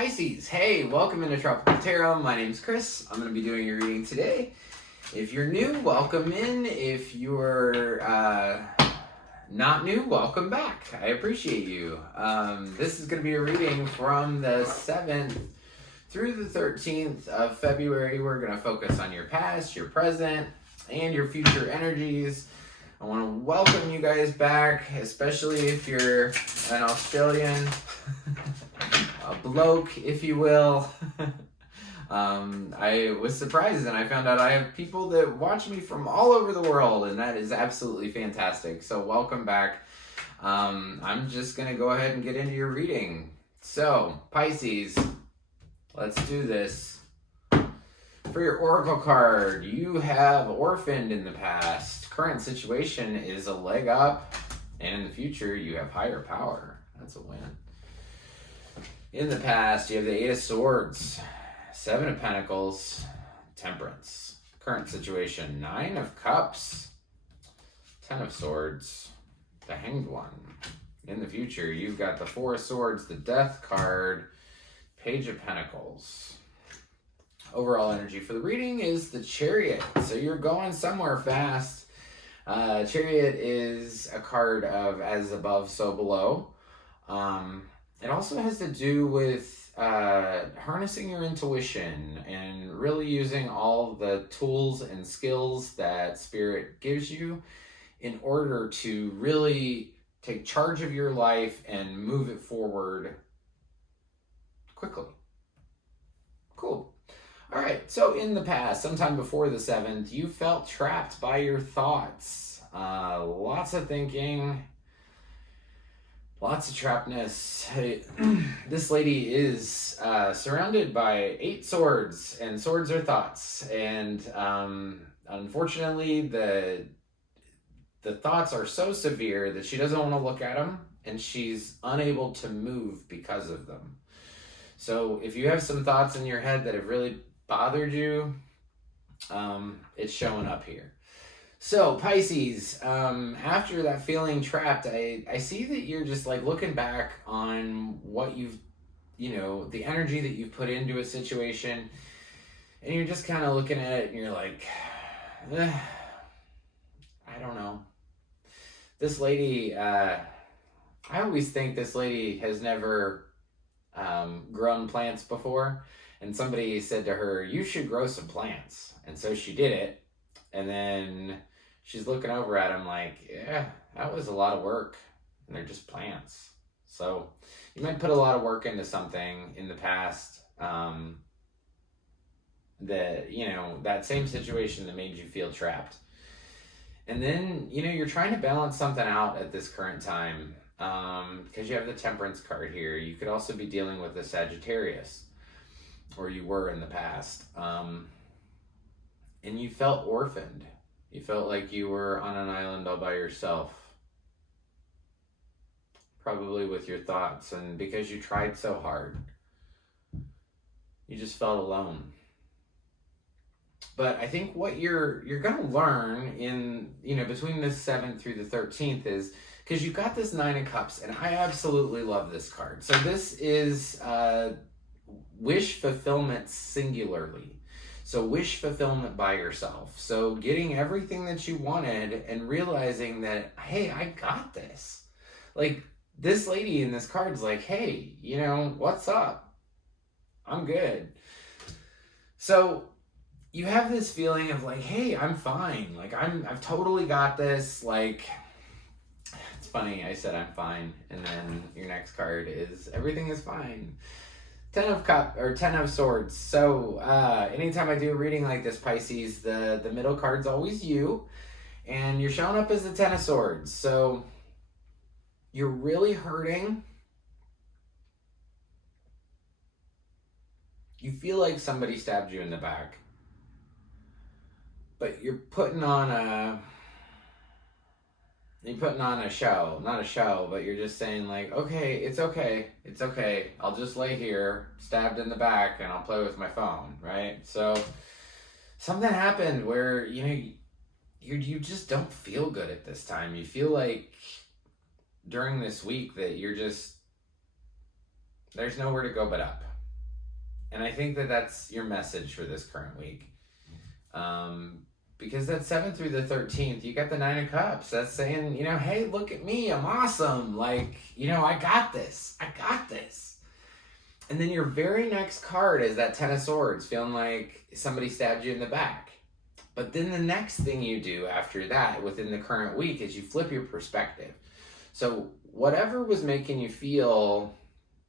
Pisces, hey, welcome into Tropical Tarot. My name's Chris. I'm going to be doing your reading today. If you're new, welcome in. If you're not new, welcome back. I appreciate you. This is going to be a reading from the 7th through the 13th of February. We're going to focus on your past, your present, and your future energies. I want to welcome you guys back, especially if you're an Australian, a bloke, if you will. I was surprised and I found out I have people that watch me from all over the world, and that is absolutely fantastic. So welcome back. I'm just going to go ahead and get into your reading. So, Pisces, let's do this. For your oracle card, you have orphaned in the past. Current situation is a leg up, and in the future you have higher power. That's a win. In the past, you have the 8 of Swords, 7 of Pentacles, Temperance. Current situation, 9 of Cups, 10 of Swords, the Hanged One. In the future, you've got the 4 of Swords, the Death card, Page of Pentacles. Overall energy for the reading is the Chariot. So you're going somewhere fast. Chariot is a card of as above, so below. It also has to do with harnessing your intuition and really using all the tools and skills that Spirit gives you in order to really take charge of your life and move it forward quickly. Cool. All right, so in the past, sometime before the 7th, you felt trapped by your thoughts. Lots of thinking, lots of trappedness. This lady is surrounded by 8 swords, and swords are thoughts. And unfortunately, the thoughts are so severe that she doesn't want to look at them, and she's unable to move because of them. So if you have some thoughts in your head that have really bothered you, it's showing up here. So Pisces, after that feeling trapped, I see that you're just like looking back on what the energy that you've put into a situation, and you're just kind of looking at it and you're like, I don't know. This lady, I always think this lady has never grown plants before. And somebody said to her, you should grow some plants. And so she did it. And then she's looking over at him like, yeah, that was a lot of work. And they're just plants. So you might put a lot of work into something in the past that same situation that made you feel trapped. And then, you're trying to balance something out at this current time because you have the Temperance card here. You could also be dealing with a Sagittarius, or you were in the past, and you felt orphaned. You felt like you were on an island all by yourself, probably with your thoughts, and because you tried so hard, you just felt alone. But I think what you're gonna learn in between the 7th through the 13th is, because you've got this 9 of Cups, and I absolutely love this card. So this is wish fulfillment singularly. So wish fulfillment by yourself. So getting everything that you wanted and realizing that, hey, I got this. Like this lady in this card is like, hey, what's up? I'm good. So you have this feeling of like, hey, I'm fine. Like I've totally got this. Like, it's funny, I said I'm fine, and then your next card is everything is fine. 10 of Swords. So anytime I do a reading like this, Pisces, the middle card's always you, and you're showing up as the 10 of Swords. So you're really hurting. You feel like somebody stabbed you in the back, but you're putting on a show, not a show, but you're just saying like, okay, it's okay. I'll just lay here, stabbed in the back, and I'll play with my phone, right? So something happened where, you just don't feel good at this time. You feel like during this week that there's nowhere to go but up. And I think that that's your message for this current week. Because that 7th through the 13th, you got the 9 of Cups. That's saying, you know, hey, look at me. I'm awesome. Like, you know, I got this. I got this. And then your very next card is that 10 of Swords, feeling like somebody stabbed you in the back. But then the next thing you do after that within the current week is you flip your perspective. So whatever was making you feel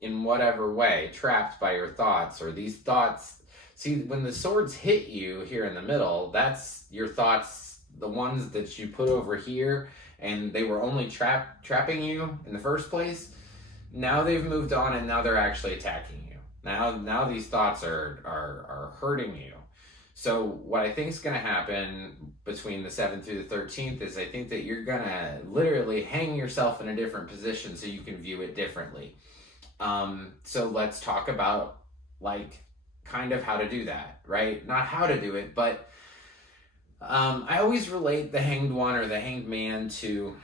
in whatever way trapped by your thoughts, or these thoughts, see, when the swords hit you here in the middle, that's your thoughts, the ones that you put over here, and they were only trapping you in the first place. Now they've moved on, and now they're actually attacking you. Now these thoughts are hurting you. So what I think is going to happen between the 7th through the 13th is I think that you're going to literally hang yourself in a different position so you can view it differently. So let's talk about, like, kind of how to do that, right? Not how to do it, but I always relate the Hanged One or the Hanged Man to,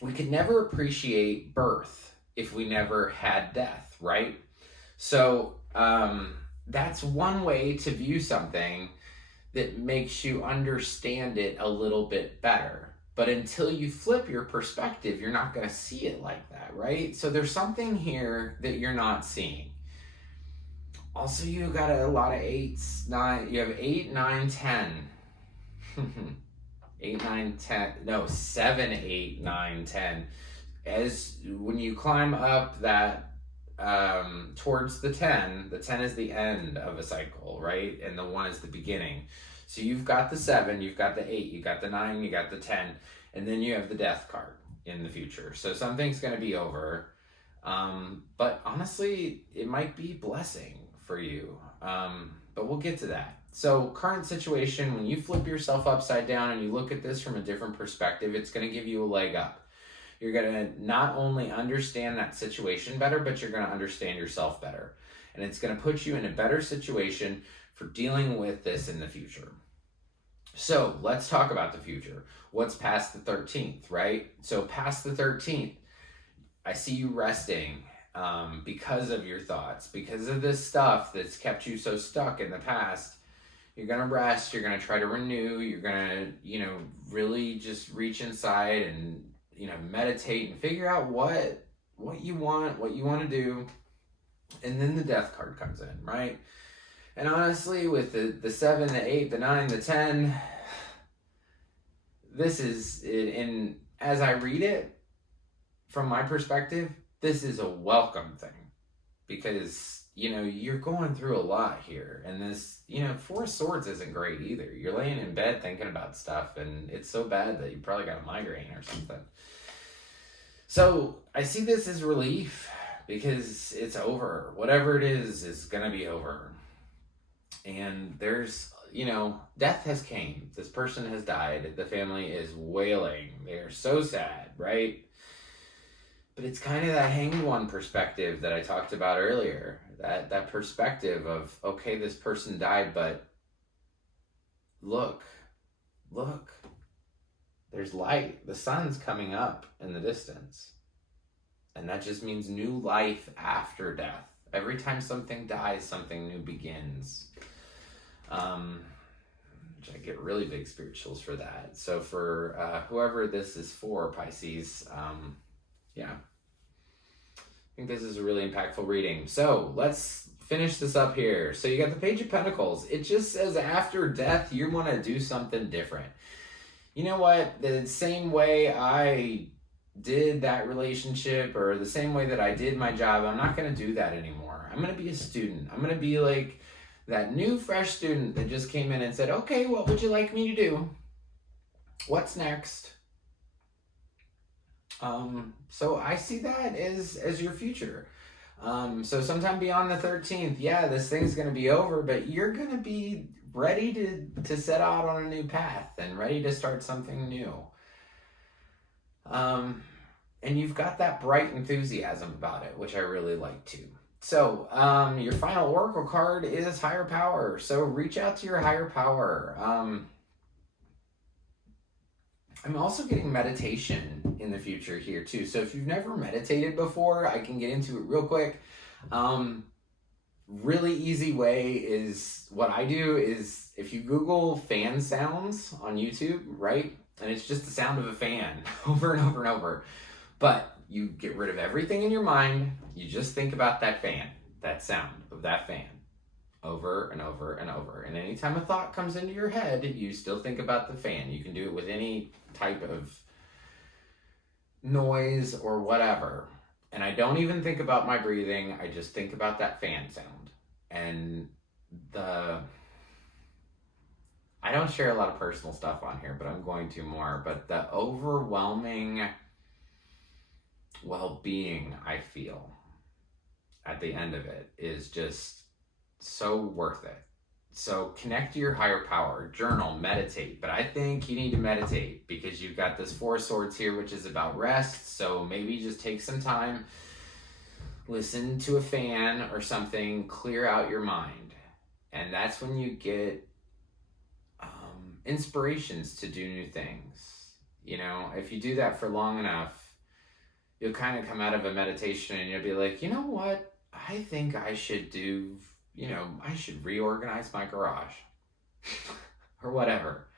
we could never appreciate birth if we never had death, right? So that's one way to view something that makes you understand it a little bit better. But until you flip your perspective, you're not going to see it like that, right? So there's something here that you're not seeing. Also, you got a lot of 8s, 9, you have 8, 9, 10. 8, 9, 10, no, 7, 8, 9, 10. As when you climb up that towards the 10 is the end of a cycle, right? And the 1 is the beginning. So you've got the 7, you've got the 8, you got the 9, you got the 10, and then you have the Death card in the future. So something's going to be over. But honestly, it might be blessing for you. But we'll get to that. So current situation, when you flip yourself upside down and you look at this from a different perspective, it's going to give you a leg up. You're going to not only understand that situation better, but you're going to understand yourself better. And it's going to put you in a better situation for dealing with this in the future. So let's talk about the future. What's past the 13th, right? So past the 13th, I see you resting because of your thoughts, because of this stuff that's kept you so stuck in the past. You're going to rest. You're going to try to renew. You're going to, really just reach inside and, meditate and figure out what you want to do. And then the Death card comes in, right? And honestly, with the 7, the 8, the 9, the 10, this is, and as I read it, from my perspective, this is a welcome thing. Because, you're going through a lot here. And this, 4 of Swords isn't great either. You're laying in bed thinking about stuff, and it's so bad that you probably got a migraine or something. So I see this as relief because it's over. Whatever it is going to be over. And there's, death has came. This person has died. The family is wailing. They are so sad, right? But it's kind of that Hanged One perspective that I talked about earlier. That perspective of, okay, this person died, but look, there's light. The sun's coming up in the distance. And that just means new life after death. Every time something dies, something new begins. Which I get really big spirituals for that. So for whoever this is for, Pisces, yeah. I think this is a really impactful reading. So let's finish this up here. So you got the Page of Pentacles. It just says after death, you want to do something different. You know what? The same way I did that relationship, or the same way that I did my job, I'm not going to do that anymore. I'm going to be a student. I'm going to be like that new fresh student that just came in and said, okay, what would you like me to do? What's next? So I see that as your future. So sometime beyond the 13th, yeah, this thing's going to be over, but you're going to be ready to set out on a new path and ready to start something new. And you've got that bright enthusiasm about it, which I really like too. So, your final oracle card is Higher Power. So reach out to your higher power. I'm also getting meditation in the future here too. So if you've never meditated before, I can get into it real quick. really easy way is what I do is if you Google fan sounds on YouTube, right? And it's just the sound of a fan over and over and over. But you get rid of everything in your mind. You just think about that fan, that sound of that fan over and over and over. And anytime a thought comes into your head, you still think about the fan. You can do it with any type of noise or whatever. And I don't even think about my breathing. I just think about that fan sound. And I don't share a lot of personal stuff on here, but I'm going to more. But the overwhelming well-being I feel at the end of it is just so worth it. So connect to your higher power, journal, meditate. But I think you need to meditate because you've got this Four of Swords here, which is about rest. So maybe just take some time, listen to a fan or something, clear out your mind. And that's when you get inspirations to do new things. You know, if you do that for long enough, you'll kind of come out of a meditation and you'll be like, you know what? I think I should do, I should reorganize my garage or whatever.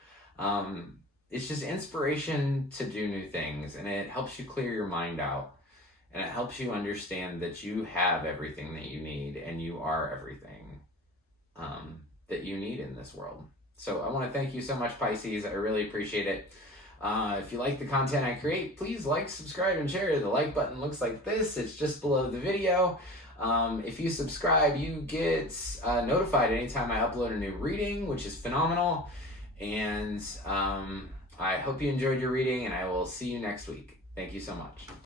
It's just inspiration to do new things, and it helps you clear your mind out, and it helps you understand that you have everything that you need, and you are everything that you need in this world. So I want to thank you so much, Pisces. I really appreciate it. If you like the content I create, please like, subscribe, and share. The like button looks like this. It's just below the video. If you subscribe, you get notified anytime I upload a new reading, which is phenomenal. And I hope you enjoyed your reading, and I will see you next week. Thank you so much.